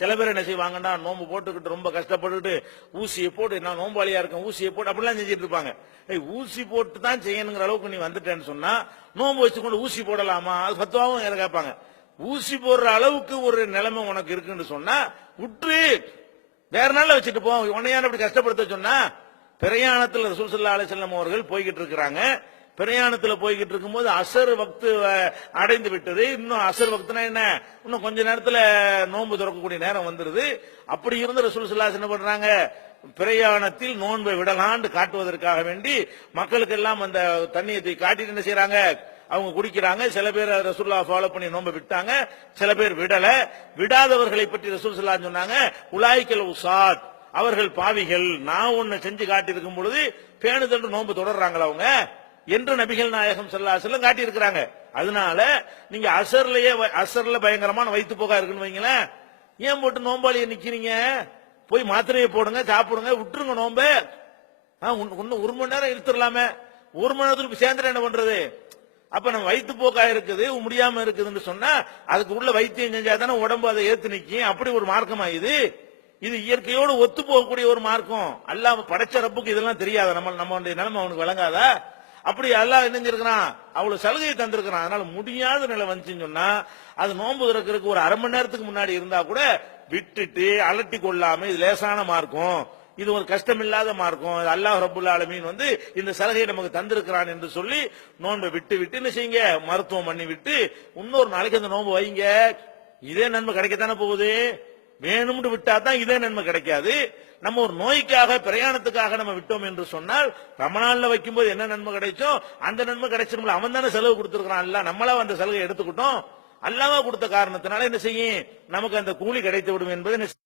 சில பேர் என்ன செய்வாங்கன்னா நோம்பு போட்டுக்கிட்டு ரொம்ப கஷ்டப்பட்டுட்டு ஊசியை போட்டு நான் நோம்பாளியா இருக்கேன் ஊசியை போட்டு அப்படிலாம் செஞ்சுட்டு இருப்பாங்க. ஊசி போட்டு தான் செய்யணுங்கிற அளவுக்கு நீ வந்துட்டேன்னு சொன்னா நோம்பு வச்சுக்கொண்டு ஊசி போடலாமா? அது ஃபத்வாவும் கேட்பாங்க. ஊசி போடுற அளவுக்கு ஒரு நிலைமை உனக்கு இருக்குன்னு சொன்னா விட்டு வேற நாள்ல வச்சுட்டு போ. உன்னையான அப்படி கஷ்டப்படுத்த சொன்னா பிரயாணத்தில் ரசூல் ஸல்லல்லாஹு அலைஹி வஸல்லம் அவர்கள் போய்கிட்டு இருக்கிறாங்க. பிரயாணத்தில் போய்கிட்டு இருக்கும்போது அசர் வக்து அடைந்து விட்டது. இன்னும் அசர் வக்துனா என்ன, இன்னும் கொஞ்ச நேரத்தில் நோன்பு திறக்கக்கூடிய நேரம் வந்துருது. அப்படி இருந்த ரசூல் ஸல்லல்லாஹு அலைஹி வஸல்லம் என்ன பண்றாங்க, பிரயாணத்தில் நோன்பை விடலான்னு காட்டுவதற்காக வேண்டி மக்களுக்கு எல்லாம் அந்த தண்ணியத்தை காட்டிட்டு என்ன செய்யறாங்க, அவங்க குடிக்கிறாங்க. சில பேர் ரசூலுல்லாஹ் ஃபாலோ பண்ணி நோன்பை விட்டாங்க, சில பேர் விடல. விடாதவர்களை பற்றி ரசூல் ஸல்லல்லாஹு அலைஹி வஸல்லம் சொன்னாங்க, உலாயிக்கல் உசாத், அவர்கள் பாவிகள். நான் ஒன்னு செஞ்சு காட்டி இருக்கும் பொழுது பேணுதல் நோன்பு தொடர்றாங்களா அவங்க என்று நபிகள் நாயகம் ஸல்லல்லாஹு அலைஹி வஸல்லம் காட்டி இருக்கிறாங்க. அதனால நீங்க அசர்ல பயங்கரமான வயிற்று போக்கா இருக்குன்னு வைங்களேன், ஏன் போட்டு நோம்பாளிய நிக்கிறீங்க? போய் மாத்திரையை போடுங்க, சாப்பிடுங்க, விட்டுருங்க நோம்பு. இன்னும் ஒரு மணி நேரம் இழுத்துடலாமே, ஒரு மணி நேரத்துக்கு சேர்ந்துட்டு என்ன பண்றது? அப்ப நம்ம வயிற்று போக்கா இருக்குது முடியாம இருக்குதுன்னு சொன்னா அதுக்கு உள்ள வைத்தியம் செஞ்சா தானே உடம்பு அதை ஏத்து நிக்கும். அப்படி ஒரு மார்க்கமா இது? இது இயற்கையோடு ஒத்து போகக்கூடிய ஒரு மார்க்கம். அல்லாஹ் படைச்ச ரப்புக்கு இதெல்லாம் தெரியாத நம்மளுடைய நிலைமை அவனுக்கு விளங்காதா? அப்படி அல்லாஹ் இணைஞ்சிருக்கிறான், அவ்வளவு சலுகையை தந்திருக்கிறான். அதனால முடியாத நிலை வந்துச்சுன்னு சொன்னா அது நோன்பு திறக்கிறதுக்கு ஒரு அரை மணி நேரத்துக்கு முன்னாடி இருந்தா கூட விட்டுட்டு அலட்டி கொள்ளாம இது லேசான மார்க்கம், இது ஒரு கஷ்டம் இல்லாத மார்க்கம், அல்லாஹ் ரப்புல் ஆலமீன் இந்த சலுகையை நமக்கு தந்திருக்கிறான் என்று சொல்லி நோன்பை விட்டு விட்டு என்ன செய்யுங்க, மருத்துவம் பண்ணி விட்டு இன்னொரு நாளைக்கு அந்த நோன்பு வைங்க. இதே நன்மை கிடைக்கத்தானே போகுது. வேணும்னு விட்டா தான் இதே நன்மை கிடைக்காது. நம்ம ஒரு நோய்க்காக பிரயாணத்துக்காக நம்ம விட்டோம் என்று சொன்னால் ரமணான்ல வைக்கும்போது என்ன நன்மை கிடைச்சோம் அந்த நன்மை கிடைச்சிருமில்ல. அவன் தானே செலவு கொடுத்திருக்கிறான், அல்ல நம்மளா அந்த செலவை எடுத்துக்கிட்டோம். அல்லாஹ் கொடுத்த காரணத்தினால என்ன செய்யும், நமக்கு அந்த கூலி கிடைத்து விடும் என்பது